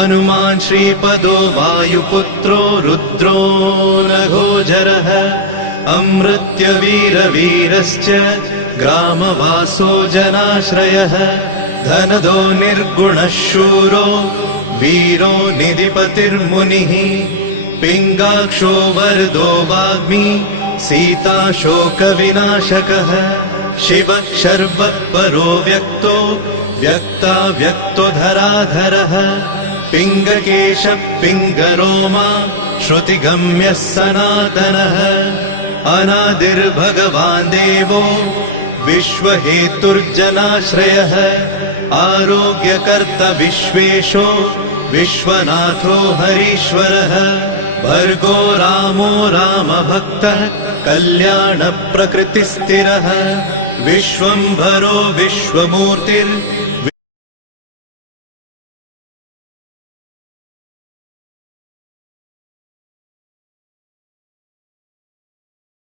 हनुमान् श्रीपदो वायुपुत्रो रुद्रो नघोजरः अमृत्यवीरवीरश्च ग्रामवासो जनाश्रयः धनदो निर्गुणः शूरो वीरो निधिपतिर्मुनिः पिङ्गाक्षो वरदो वाग्मी सीताशोकविनाशकः शिवः शर्वपरो व्यक्तो व्यक्ताव्यक्तो धराधरः पिङ्गकेशः पिङ्गरोमा श्रुतिगम्यः सनातनः अनादिर्भगवान् देवो विश्वहेतुर्जनाश्रयः आरोग्यकर्ता विश्वेशो विश्वनाथो हरीश्वरः भर्गो रामो रामभक्तः कल्याणप्रकृतिस्थिरः विश्वम्भरो विश्वमूर्तिर्